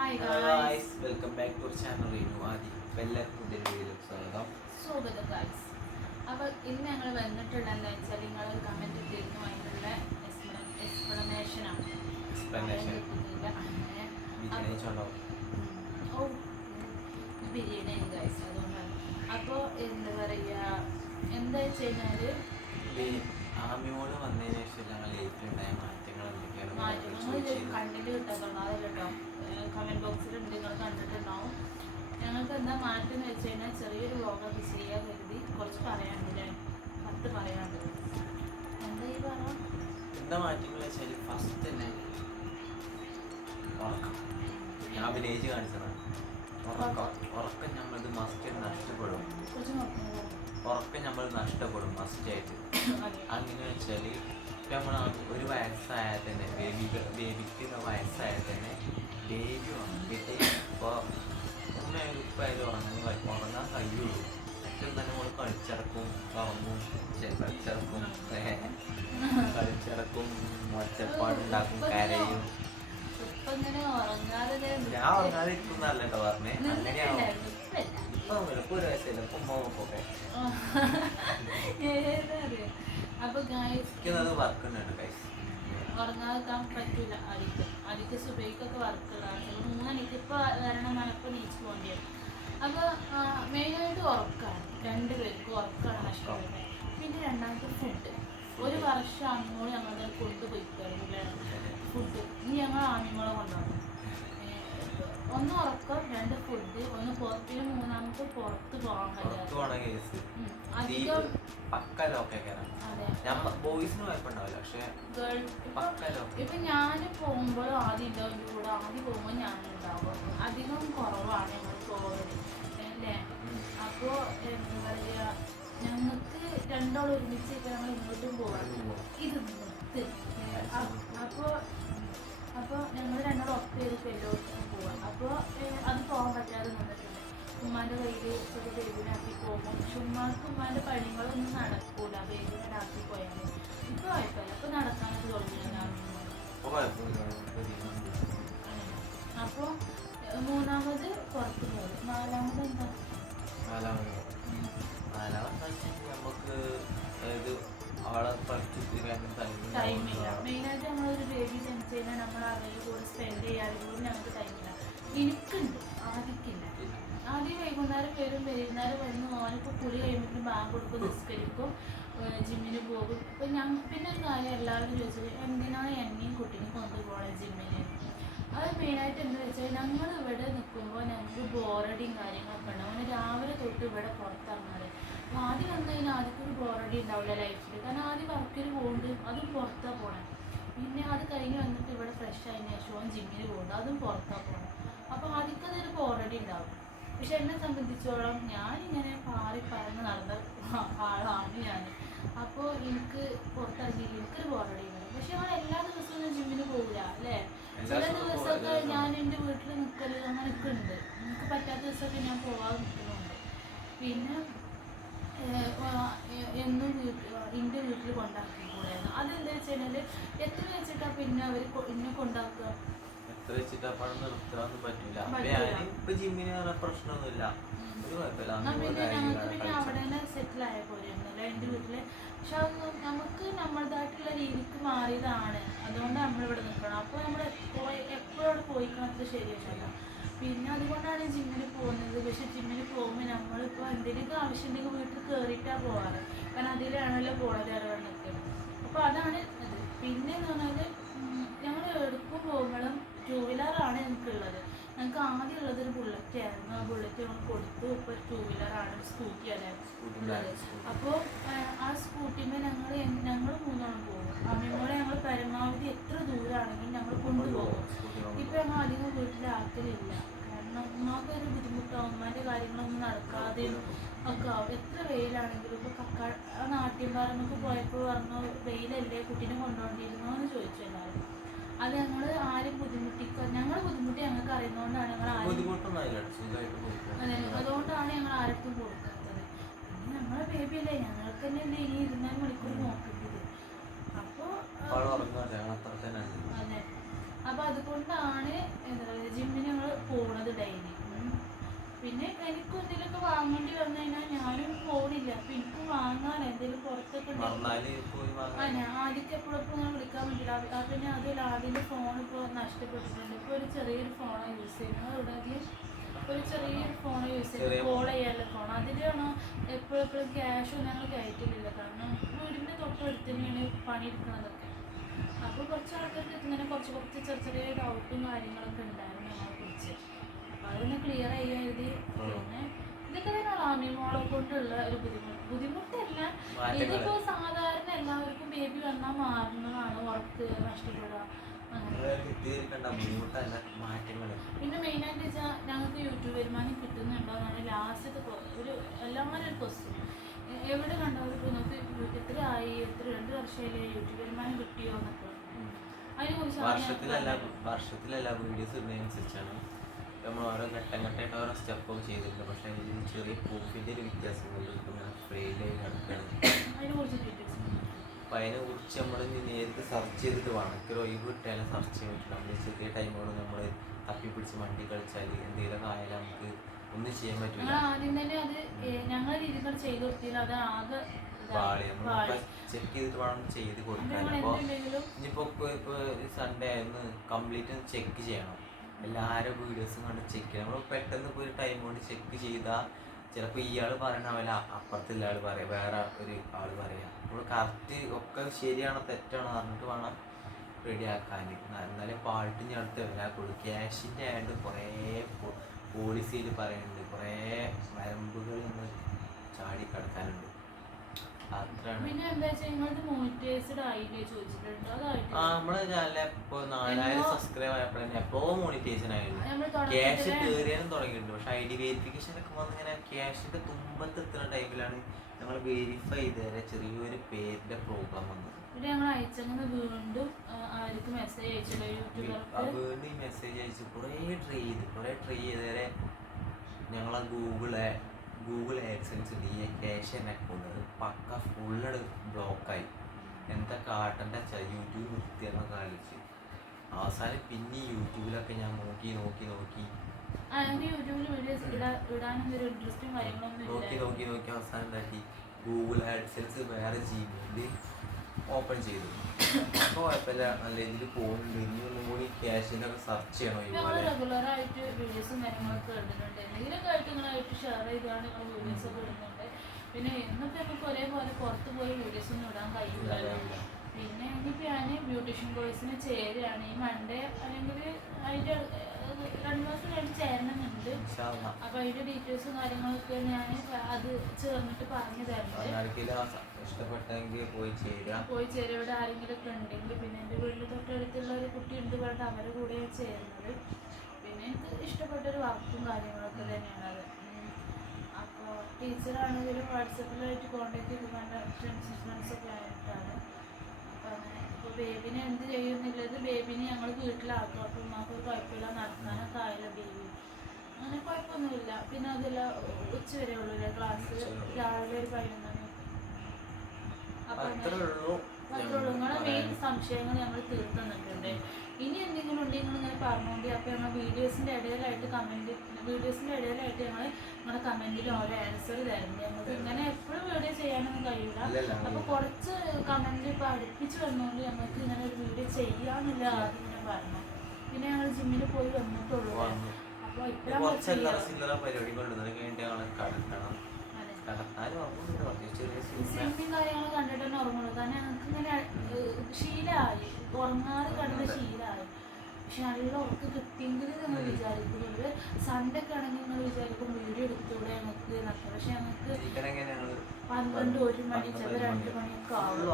Hi guys welcome back to channel Reenu Adi എല്ലാവർക്കും സ്വാഗതം. സ്വാഗതം ഗായ്സ് അപ്പോൾ ഇന്ന് ഞങ്ങൾ വന്നിട്ടുള്ള എന്താ വെച്ചാൽ നിങ്ങൾ കമന്റ് ഇട്ടിരുന്നു അതിനുള്ള എക്സ്പ്ലനേഷനാണ് എക്സ്പ്ലനേഷൻ ബിരിയാണി ചോണ്ടോ ഓ ബിരിയാണി ഗായ്സ് അതുകൊണ്ടാണ്. അപ്പോൾ എന്താ പറയുക എന്താ വെച്ച് കഴിഞ്ഞാൽ ആമിയോട് വന്നതിന് ശേഷം ഞങ്ങൾ ലൈഫിലുണ്ടായ മാറ്റങ്ങൾ എന്തൊക്കെയാണ് കേട്ടോ കമന്റ് ബോക്സിലുണ്ട് നിങ്ങൾ കണ്ടിട്ടുണ്ടാവും. ഞങ്ങൾക്ക് എന്താ മാറ്റം എന്ന് വെച്ച് കഴിഞ്ഞാൽ ചെറിയൊരു വ്ളോഗൊക്കെ ചെയ്യാൻ കരുതി. കുറച്ച് പറയാനുണ്ട്. പത്ത് പറയാനുണ്ട്. എന്താ ഈ പറ? എന്താ മാറ്റങ്ങൾ വെച്ചാൽ ഫസ്റ്റ് തന്നെ ഉറക്കം. ഞാൻ അഭിനയിച്ച് കാണിച്ചതാണ് ഉറക്കം ഉറക്കം നമ്മളത് മസ്റ്റ് നഷ്ടപ്പെടും. ഉറക്കം നമ്മൾ നഷ്ടപ്പെടും മസ്റ്റായിട്ട് അങ്ങനെ വെച്ചാൽ നമ്മൾ ഒരു വയസ്സായാൽ തന്നെ ബേബി ബേബിക്ക് വയസ്സായാൽ തന്നെ ബേബി ഉറങ്ങിയിട്ട് ഇപ്പോൾ ഉമ്മയായാലും ഉപ്പായാലും ഉറങ്ങാൻ കഴി- ഉറങ്ങാൻ കഴിയുള്ളൂ. ഏറ്റവും തന്നെ നമ്മൾ കളിച്ചിറക്കും ഉറങ്ങും കളിച്ചിറക്കും. കളിച്ചിറക്കും ഒച്ചപ്പാടുണ്ടാക്കും കരയും ഇപ്പൊ ഇങ്ങനെ ഉറങ്ങാതെ ദേ ഞാൻ ഉറങ്ങാതിരിക്കുന്നല്ല കേട്ടോ പറഞ്ഞേ അങ്ങനെയാവും നിന്നിട്ടുണ്ടായിരുന്നു. ഇപ്പല്ല. ഇപ്പം ഇപ്പൊ ഒരു വയസ്സില്ല ഇപ്പം ഉമ്മ ഏതറിയാം. അപ്പൊ ഗായ്സ് എനിക്കത് വർക്ക് ഉണ്ട് കൈസ് ഉറങ്ങാതിരിക്കാൻ പറ്റൂല. അടിക്ക് അടിക്ക് സുബൈക്കൊക്കെ വർക്കുകളാണ് ചിലപ്പോൾ മൂന്ന് മണിക്ക് ഇപ്പോൾ വരണമാണ് ഇപ്പോൾ നീച്ച് പോകേണ്ടി വരും അപ്പോൾ മെയിനായിട്ട് ഉറക്കമാണ് രണ്ട് പേർക്ക് ഉറക്കമാണ് നഷ്ടപ്പെടുന്നത്. പിന്നെ രണ്ടാമത്തെ ഫുഡ് ഒരു വർഷം അങ്ങോട്ട് ഞങ്ങൾ കൊണ്ടുപോയി ഫുഡ് ഇനി ഞങ്ങൾ ആണുങ്ങളെ കൊണ്ടുപോകും ഒന്ന് ഉറക്കം രണ്ട് ഫുഡ് ഒന്ന് പുറത്തിന് മൂന്നാമത്തെ പുറത്ത് പോകാൻ. അധികം ഇപ്പം ഞാൻ പോകുമ്പോഴും ആദ്യം ഉണ്ടാവും കൂടെ ആദ്യം പോകുമ്പോൾ ഞാൻ ഉണ്ടാവും. അധികം കുറവാണ് ഞങ്ങൾ പോകുന്നത് അല്ലേ? അപ്പോൾ എന്താ പറയാ ഞങ്ങൾക്ക് രണ്ടാളും ഒരുമിച്ച് ഞങ്ങൾ ഇങ്ങോട്ടും പോകാം ഇത് നിർത്ത്. ഉമ്മാർക്ക് ഉമ്മാന്റെ പണികളൊന്നും നടക്കൂല. വേഗം ആക്കി പോയാൽ ഇപ്പോൾ കുഴപ്പമില്ല. ഇപ്പോൾ നടക്കാനൊക്കെ തുടങ്ങിയതാണ് ഇപ്പൊ അപ്പോൾ മൂന്നാമത് പുറത്ത് പോകും നാലാമത് എന്താ? നാലാമത്. നാലാമത് നമുക്ക് അതായത് അവളെ പഠിച്ചു തീരാനും ടൈമില്ല മെയിനായിട്ട് നമ്മളൊരു ബേബി ജനിച്ചു കഴിഞ്ഞാൽ നമ്മൾ അവരുടെ കൂടെ സ്പെൻഡ് ചെയ്യാതെ കൂടി ഞങ്ങൾക്ക് ടൈമില്ല എനിക്കുണ്ട്. വൈകുന്നേരം വരുന്ന ഓനിപ്പോൾ കുളി കഴിഞ്ഞിട്ട് ബാങ്ക് കൊടുക്കും നിസ്കരിക്കും ജിമ്മിന് പോകും. ഇപ്പം ഞാൻ പിന്നെ ഒരു കാര്യം എല്ലാവരും ചോദിച്ചത് എന്തിനാണ് എന്നെയും കുട്ടീനെ കൊണ്ടുപോകണം ജിമ്മിന് അത് മെയിനായിട്ട് എന്താ വെച്ചാൽ ഞങ്ങൾ ഇവിടെ നിൽക്കുമ്പോൾ ഞങ്ങൾക്ക് ബോറടിയും കാര്യങ്ങളൊക്കെ ഉണ്ട് അങ്ങനെ രാവിലെ തൊട്ട് ഇവിടെ പുറത്തിറങ്ങാറ് അപ്പോൾ ആദ്യം വന്നു കഴിഞ്ഞാൽ ആദ്യത്തെ ഒരു ബോറടി ഉണ്ടാവില്ല ലൈഫിൽ കാരണം ആദ്യം വർക്കിൽ പോകുന്നുണ്ട് അതും പുറത്താണ് പോകണം പിന്നെ അത് കഴിഞ്ഞ് വന്നിട്ട് ഇവിടെ ഫ്രഷ് ആയതിനു ശേഷം ജിമ്മിൽ പോകുന്നുണ്ട് അതും പുറത്താണ് പോകണം അപ്പോൾ ആദ്യത്തെ ഒരു ബോറടി ഉണ്ടാവും. പക്ഷെ എന്നെ സംബന്ധിച്ചോളം ഇങ്ങനെ പാറി പറന്ന് നടന്ന ആളാണ് ഞാൻ. അപ്പോൾ എനിക്ക് പുറത്തിറങ്ങിയില്ല. എനിക്കൊരു ബോറടി ഉണ്ടാവും പക്ഷെ ഞാൻ എല്ലാ ദിവസവും ഞാൻ ജിമ്മിന് പോകില്ല അല്ലേ? ചില ദിവസമൊക്കെ ഞാൻ എന്റെ വീട്ടിൽ നിൽക്കൽ അങ്ങനെയൊക്കെ ഉണ്ട് എനിക്ക് പറ്റാത്ത ദിവസമൊക്കെ ഞാൻ പോകാതെ നിൽക്കുന്നുണ്ട് പിന്നെ എന്നും വീട്ടിൽ എന്റെ വീട്ടിൽ കൊണ്ടാക്കി കൊണ്ടാക്കിക്കൂടായിരുന്നു അതെന്താ വെച്ച് കഴിഞ്ഞാൽ എത്ര വെച്ചിട്ടാണ് പിന്നെ അവർ എന്നെ കൊണ്ടാക്കുക? എത്ര വെച്ചിട്ട് അപ്പം നിർത്താനൊന്നും അപ്പൊ. ഞാൻ ഇപ്പൊ ജിമ്മിന് വേറെ പ്രശ്നമൊന്നുമില്ല. ഒരു കുഴപ്പമില്ല. സെറ്റിൽ ആയ എന്റെ പക്ഷെ അത് നമുക്ക് നമ്മളതായിട്ടുള്ള രീതിക്ക് മാറിയതാണ്. അതുകൊണ്ട് നമ്മളിവിടെ നിൽക്കണം അപ്പോൾ നമ്മൾ പോയി എപ്പോഴും അവിടെ ശരിയല്ല പിന്നെ അതുകൊണ്ടാണ് ജിമ്മിന് പോകുന്നത്. പക്ഷെ ജിമ്മിന് പോകുമ്പോൾ നമ്മളിപ്പോൾ എന്തെങ്കിലും ആവശ്യമുണ്ടെങ്കിൽ വീട്ടിൽ കയറിയിട്ടാണ് പോകാറ് കാരണം അതിലാണല്ലോ പോണത് അറിവണ്ണൊക്കെ അപ്പോൾ അതാണ് ഇത്. പിന്നെ എന്ന് പറഞ്ഞാൽ ഞങ്ങൾ എടുക്കും പോകുമ്പോഴും ടൂ വീലറാണ് എനിക്കുള്ളത് ഞങ്ങൾക്ക് ആദ്യം ഉള്ളത് ഒരു ബുള്ളറ്റ് ആയിരുന്നു. ആ ബുള്ളറ്റ് ഞങ്ങൾ കൊടുത്തു. ഇപ്പോൾ ടൂ വീലറാണ് സ്കൂട്ടി ഉള്ളത്. അപ്പോൾ ആ സ്കൂട്ടിമേ ഞങ്ങൾ ഞങ്ങൾ മൂന്നാളും പോകും. അമ്മയോടെ ഞങ്ങൾ പരമാവധി എത്ര ദൂരമാണെങ്കിലും ഞങ്ങൾ കൊണ്ടുപോകും. ഇപ്പൊ. ഞങ്ങൾ അധികം വീട്ടിലാക്കലില്ല കാരണം ഉമ്മാക്ക് ഒരു ബുദ്ധിമുട്ടാവും ഉമ്മാന്റെ കാര്യങ്ങളൊന്നും നടക്കാതെ ഒക്കെ ആവും. എത്ര വെയിലാണെങ്കിലും ഇപ്പൊ കക്കാ ആ നാട്യംപാറമ്മക്ക് പോയപ്പോൾ പറഞ്ഞു വെയിലല്ലേ? കുട്ടീനെ കൊണ്ടുപോണ്ടിരുന്നോ എന്ന് ചോദിച്ചു. അത് ഞങ്ങൾ ആരും ബുദ്ധിമുട്ടിക്കോ ഞങ്ങൾ ബുദ്ധിമുട്ടി ഞങ്ങൾക്ക് അറിയുന്നതുകൊണ്ടാണ് ഞങ്ങൾ ആരും അതുകൊണ്ടാണ് ഞങ്ങൾ ആർക്കും കൊടുക്കാത്തത് പിന്നെ ഞങ്ങളെ ബേബിയല്ലേ ഞങ്ങൾക്ക് തന്നെ അല്ലേ ഇനി ഇരുന്നാൽ മണിക്കൂർ നോക്കേണ്ടത് അപ്പോൾ അതെ. അപ്പോൾ അതുകൊണ്ടാണ് എന്താ പറയുക ജിമ്മിന് ഞങ്ങൾ പോണത് ഡെയിലി. പിന്നെ എനിക്ക് എന്തെങ്കിലുമൊക്കെ വാങ്ങേണ്ടി വന്നു കഴിഞ്ഞാൽ ഞാനും പോകുന്നില്ല അപ്പം എനിക്ക് വാങ്ങാൻ എന്തെങ്കിലും പുറത്തൊക്കെ ഞാൻ ആദ്യമൊക്കെ എപ്പോഴും ഞാൻ വിളിക്കാൻ പറ്റില്ല അത് പിന്നെ അതിൽ ആദ്യത്തെ ഫോൺ ഇപ്പോൾ നഷ്ടപ്പെട്ടിട്ടുണ്ട്. ഇപ്പോൾ ഒരു ചെറിയൊരു ഫോണാണ് യൂസ് ചെയ്യുന്നത് ഇവിടെ ഒരു ചെറിയൊരു ഫോൺ യൂസ് ചെയ്യുന്നത് കോൾ ചെയ്യാനുള്ള ഫോൺ അതിലാണ് എപ്പോഴെപ്പോഴും ക്യാഷ് ഒന്നും ഞങ്ങൾ കയറ്റില്ല കാരണം വീടിന്റെ തൊട്ടടുത്ത് തന്നെയാണ് പണി എടുക്കുന്നതൊക്കെ അപ്പോൾ കുറച്ച് ആൾക്കാർക്ക് ഇങ്ങനെ കുറച്ച് കുറച്ച് ചെറിയ ചെറിയ ഡൗട്ടും കാര്യങ്ങളൊക്കെ ഉണ്ടായിരുന്നു ഞങ്ങളെ കുറിച്ച്. അപ്പോൾ അതൊന്ന് ക്ലിയർ ചെയ്യാൻ എഴുതി പിന്നെ തന്നെയാണ് കൊണ്ടുള്ള ഒരു ബുദ്ധിമുട്ട്. ബുദ്ധിമുട്ടല്ല. ഇതിപ്പോ സാധാരണ എല്ലാവർക്കും ബേബി വന്നാൽ മാറുന്നതാണ് ഉറക്ക് നഷ്ടപ്പെടുക. പിന്നെ മെയിൻ ആയിട്ട് വെച്ചാൽ ഞങ്ങൾക്ക് യൂട്യൂബ് വരുമാനം കിട്ടുന്നുണ്ടോ എന്നാണ് ലാസ്റ്റത്തെ ഒരു എല്ലാവരും ഒരു ക്വസ്റ്റ്യൻ എവിടെ കണ്ടവർക്ക് നിങ്ങൾക്ക് എത്ര ആയി എത്ര രണ്ട് വർഷമായില്ലേ യൂട്യൂബ് വരുമാനം കിട്ടിയോ എന്നൊക്കെ. അതിനെ കുറിച്ച് വർഷത്തിലല്ല വർഷത്തിലല്ല വീഡിയോസ് ഇടുന്നതിനനുസരിച്ചാണ്. നമ്മൾ ഓരോ ഘട്ടം ഘട്ടമായിട്ട് ഓരോ സ്റ്റെപ്പൊക്കെ ചെയ്തിട്ടുണ്ട്. പക്ഷെ അതിന് ചെറിയ പ്രൂഫിന്റെ ഒരു വ്യത്യാസം കൊണ്ട് ഇങ്ങനെ ഫെയിലായി നടക്കുകയാണ്. അപ്പം അതിനെ കുറിച്ച് നമ്മൾ നേരിട്ട് സെർച്ച് ചെയ്തിട്ട് വേണം. എനിക്ക് ഒരു ഒഴിവ് കിട്ടിയാലും സെർച്ച് ചെയ്യാൻ പറ്റില്ല നമ്മൾ ചെറിയ ടൈമോട് നമ്മൾ തപ്പി പിടിച്ച് വണ്ടി കളിച്ചാൽ എന്തെങ്കിലും ആയാലും നമുക്ക് ഒന്നും ചെയ്യാൻ പറ്റില്ല ആദ്യം തന്നെ അത് ഞങ്ങൾ രീതികൾ ചെയ്തു കൊടുത്തില്ല. അത് ആകെ. ചെക്ക് ചെയ്തിട്ട് വേണം ചെയ്ത് കൊടുക്കാൻ. അപ്പോൾ ഇനിയിപ്പോൾ ഇപ്പോൾ സൺഡേ ആയിരുന്നു. കംപ്ലീറ്റ് ചെക്ക് ചെയ്യണം. എല്ലാവരും വീഡിയോസും കണ്ട് ചെക്ക് ചെയ്യണം. നമ്മൾ പെട്ടെന്ന് പോയി ടൈം കൊണ്ട് ചെക്ക് ചെയ്താൽ ചിലപ്പോൾ ഇയാൾ പറയണമല്ല അപ്പുറത്തുള്ള ആൾ പറയാം വേറെ ഒരു ആൾ പറയാം. നമ്മൾ കറക്റ്റ് ഒക്കെ ശരിയാണോ തെറ്റാണോ പറഞ്ഞിട്ട് വേണം റെഡിയാക്കാൻ എന്നാലും പാട്ട് ഞാൻ അടുത്ത് വരാക്കുള്ളൂ ക്യാഷിന്റെ ആയിട്ട് കുറേ പോളിസിയിൽ പറയുന്നുണ്ട് കുറേ വരമ്പുകൾ നമ്മൾ ചാടി കിടക്കാനുണ്ട്. പിന്നെ എന്താ വെച്ചാൽ നിങ്ങളത് മോണിറ്റൈസ്ഡ് ചോദിച്ചിട്ടുണ്ട്. അതായിട്ട്? ആ നമ്മളെ ചാനലിൽ ഇപ്പൊ നാലായിരം സബ്സ്ക്രൈബ് എപ്പോ മോണിറ്റൈസേഷൻ ആയിരുന്നു. നമ്മൾ ക്യാഷ് തുടക്കത്തിൽ കയറിയാലും തുടങ്ങിയിട്ടുണ്ട്. പക്ഷെ ഐ ഡി വെരിഫിക്കേഷൻ ഒക്കെ വന്ന് ഇങ്ങനെ ക്യാഷിന്റെ തുമ്പത്ത് എത്തുന്ന ടൈമിലാണ് ഞങ്ങൾ വെരിഫൈ ചെയ്തേരെ ചെറിയൊരു പേരിന്റെ പ്രോഗ്രാം വന്നത്. ഞങ്ങൾ അയച്ചങ്ങനെ വീണ്ടും ആർക്ക് മെസ്സേജ് അയച്ചില്ല. ആ യൂട്യൂബർക്ക് വീണ്ടും മെസ്സേജ് അയച്ച് കുറേ ട്രൈ ചെയ്ത് കുറേ ട്രൈ ചെയ്തേരെ ഞങ്ങളെ ഗൂഗിൾ ഗൂഗിൾ ആഡ്സൻസ് ഡി എ ക്യാഷ് തന്നെ അക്കൗണ്ട് അത് പക്ക ഫുള്ള് ബ്ലോക്കായി എന്താ കാട്ടണ്ട യൂട്യൂബ് നിർത്തിയെന്നൊക്കെ കാണിച്ച്. അവസാനം പിന്നെ യൂട്യൂബിലൊക്കെ ഞാൻ നോക്കി നോക്കി നോക്കി. നോക്കി നോക്കി നോക്കി അവസാനം എന്താക്കി? ഗൂഗിൾ ആഡ്സൻസ് വേറെ ജിമെയിൽ ഓപ്പൺ ചെയ്തു. അപ്പോൾ കുഴപ്പമില്ല നല്ല രീതിയിൽ പോകുന്നുണ്ട്. ഇനി ഒന്നും കൂടി ക്യാഷിന്റെ ഒക്കെ സെർച്ച് ചെയ്യണം റെഗുലർ ആയിട്ട് വീഡിയോസും കാര്യങ്ങളൊക്കെ ഇടുന്നുണ്ട് എന്തെങ്കിലും ആയിട്ട് നിങ്ങളായിട്ട് ഷെയർ ചെയ്താണ് ഞങ്ങൾ വീഡിയോസ് ഒക്കെ ഇടുന്നുണ്ട് പിന്നെ ഇന്നത്തെ നമുക്ക് ഒരേപോലെ പുറത്ത് പോയി വീഡിയോസ് ഒന്നും ഇടാൻ കഴിയില്ല. പിന്നെ ഇനിയിപ്പോൾ ഞാൻ ബ്യൂട്ടീഷ്യൻ കോഴ്സിന് ചേരുകയാണ്. ഈ മൺഡേ അല്ലെങ്കിൽ അതിന്റെ രണ്ട് മാസം കഴിഞ്ഞ് ചേരണമെന്നുണ്ട്. അപ്പോൾ അതിന്റെ ഡീറ്റെയിൽസും കാര്യങ്ങളൊക്കെ ഞാൻ അത് ചേർന്നിട്ട് പറഞ്ഞു ആർക്കെങ്കിലും ഇഷ്ടപ്പെട്ടെങ്കിൽ പോയി ചേരാം പോയി ചേരുക. ഇവിടെ ആരെങ്കിലും ഒക്കെ ഉണ്ടെങ്കിൽ പിന്നെ എന്റെ വീട്ടിൽ തൊട്ടടുത്തുള്ള ഒരു കുട്ടി ഉണ്ട് പറഞ്ഞിട്ട് അവരുടെ കൂടെ ചേരുന്നത്. പിന്നെ എനിക്ക് ഇഷ്ടപ്പെട്ട ഒരു വർക്കും കാര്യങ്ങളൊക്കെ തന്നെയാണ് അത്. അപ്പോൾ ടീച്ചറാണെങ്കിലും വാട്സപ്പിലായിട്ട് കോണ്ടാക്ട് ചെയ്ത് കണ്ട ഫ്രണ്ട്സ് ഫ്രണ്ട്സൊക്കെ ആയിട്ടാണ്. അപ്പോൾ അങ്ങനെ ഇപ്പോൾ ബേബിനെ എന്ത് ചെയ്യുന്നില്ലത് ബേബിനെ ഞങ്ങൾ വീട്ടിലാക്കും. അപ്പോൾ ഉമ്മാക്ക് കുഴപ്പമില്ല. നടക്കാനൊക്കെ ആയില്ല ബേബി അങ്ങനെ കുഴപ്പമൊന്നുമില്ല. പിന്നെ അതില്ല ഉച്ച വരെ ഉള്ളൂ ക്ലാസ് രാവിലെ ഒരു പതിനൊന്ന് മണി അപ്പോൾ അത്രേ ഉള്ളൂ. മാത്രമുള്ളൂ നിങ്ങളെ മെയിൻ സംശയങ്ങൾ ഞങ്ങൾ തീർത്തുന്നിട്ടുണ്ട് ഇനി എന്തെങ്കിലും ഉണ്ടെങ്കിൽ നിങ്ങൾ ഇങ്ങനെ പറഞ്ഞുകൊണ്ട് അപ്പോൾ ഞങ്ങൾ വീഡിയോസിന്റെ ഇടയിലായിട്ട് കമന്റ് വീഡിയോസിന്റെ ഇടയിലായിട്ട് ഞങ്ങൾ നിങ്ങളുടെ കമന്റിൽ ഓരോ ആൻസർ തരുന്നുണ്ട് ഞങ്ങൾക്ക് ഇങ്ങനെ എപ്പോഴും വീഡിയോ ചെയ്യാനൊന്നും കഴിയില്ല അപ്പോൾ കുറച്ച് കമന്റ് ഇപ്പോൾ അടുപ്പിച്ച് വന്നുകൊണ്ട് ഞങ്ങൾക്ക് ഇങ്ങനെ ഒരു വീഡിയോ ചെയ്യാമെന്നില്ല ആദ്യം ഇങ്ങനെ പറഞ്ഞു. പിന്നെ ഞങ്ങൾ ജിമ്മിൽ പോയി വന്നിട്ടുള്ളൂ. വന്നു. അപ്പോൾ ഇപ്പോഴാണ് ഞങ്ങൾ കടക്കണം ഉറങ്ങുന്നുണ്ട്. കുറച്ച് ചെറിയ സിനിമയും കാര്യങ്ങൾ കണ്ടിട്ട് തന്നെ ഉറങ്ങുള്ളൂ. കാരണം ഞങ്ങൾക്ക് ഇങ്ങനെ ശീലമായി ഉറങ്ങാതെ കടന്ന ശീലമായി പക്ഷെ നല്ല ഉറക്ക് കിട്ടിയെങ്കിൽ ഞങ്ങൾ വിചാരിക്കുന്നുണ്ട്. സൺഡേ ഒക്കെ ആണെങ്കിൽ നിങ്ങൾ വിചാരിക്കും വീഡിയോ എടുത്തൂടെ ഞങ്ങൾക്ക് എന്നൊക്കെ. പക്ഷെ ഞങ്ങൾക്ക് ഞങ്ങൾ പന്ത്രണ്ട് ഒരു മണി ചിലപ്പോൾ രണ്ട് മണിയൊക്കെ ആവും.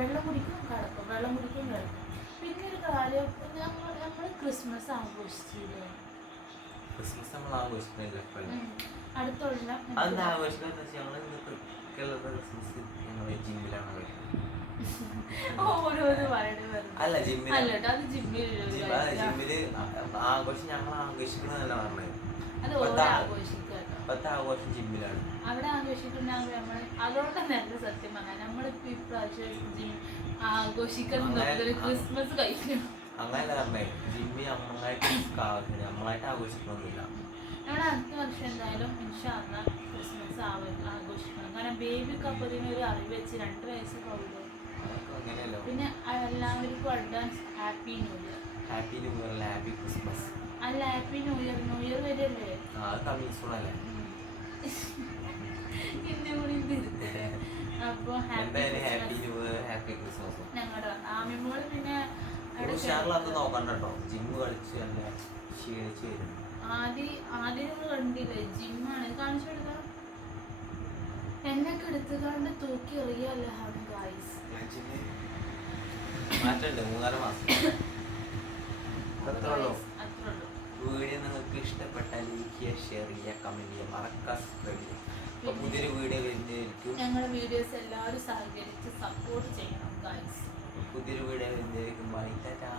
വെള്ളം കുടിക്കും കിടക്കും. വെള്ളം കുടിക്കും കിടക്കും. പിന്നെ ഒരു കാര്യം ഞങ്ങൾ നമ്മൾ ക്രിസ്മസ് ആഘോഷിച്ചില്ലേ? ക്രിസ്മസ് നമ്മൾ ആഘോഷിക്കുന്നില്ല. അടുത്തുള്ള ക്രിസ്മസ് ഞങ്ങൾ ജിമ്മിലാണ് അല്ല ജിമ്മിൽ ജിമ്മിൽ ആഘോഷം ഞങ്ങൾ ആഘോഷിക്കണമെന്നല്ല പറഞ്ഞത്. ഇപ്പോഴത്തെ ആഘോഷം ജിമ്മിലാണ്. അവിടെ ആഘോഷിക്കുന്നുണ്ടാകുമ്പോൾ നമ്മൾ അതുകൊണ്ട് നല്ല സത്യം പറഞ്ഞാൽ നമ്മളിപ്പോൾ ഇപ്രാവശ്യം ജിം ആഘോഷിക്കാൻ അങ്ങനെ- നോക്കുന്നത് ക്രിസ്മസ് കഴിക്കണം. അങ്ങനല്ല പറഞ്ഞേ. ജിമ്മി നമ്മളായിട്ട് നമ്മളായിട്ട് ആഘോഷിക്കണമെന്നില്ല ഞങ്ങൾ അടുത്ത വർഷം എന്തായാലും ഇൻഷാല്ല ക്രിസ്മസ് ആഘോഷിക്കണം. കാരണം ബേബിക്ക് അപ്പോൾ ഒരു അറിവ് വെച്ച് രണ്ട് വയസ്സ് പോകുള്ളൂ അതൊക്കെ അങ്ങനെയല്ലോ. പിന്നെ എല്ലാവർക്കും advance happy new year. Happy new year happy Christmas. അല്ല happy new year. New year വരെയല്ലേ? അല്ലേ? ഇന്നും കൂടി അപ്പോൾ happy happy new year happy Christmas. ഞങ്ങളുടെ ആമിമോൾ പിന്നെ നോക്കണ്ട കേട്ടോ ജിമ്മ് കളിച്ച് ക്ഷീണിച്ച് വരും ആദ്യം ആദ്യം നിങ്ങൾ കണ്ടില്ലേ? ജിമ്മാണ് കാണിച്ചു കൊടുക്കാം. എന്നൊക്കെ എടുത്തുകൊണ്ട് തൂക്കി എറിയല്ലേ ജിമ്മ് മാറ്റണ്ട്? മൂന്നര മാസം. അത്രേ ഉള്ളൂ. വീഡിയോ നിങ്ങൾക്ക് ഇഷ്ടപ്പെട്ടാൽ ലൈക്ക് ചെയ്യുക ഷെയർ ചെയ്യുക കമന്റ് ചെയ്യുക. മറക്കാൻ സബ്സ്ക്രൈബ് ചെയ്യുക. പുതിയൊരു വീഡിയോ വരുന്നതായിരിക്കും. ഞങ്ങളുടെ വീഡിയോസ് എല്ലാവരും സഹകരിച്ച് സപ്പോർട്ട് ചെയ്യണം ഗൈസ് പുതിയൊരു വീഡിയോ വരുന്നതായിരിക്കും. ബൈ ടാറ്റാ.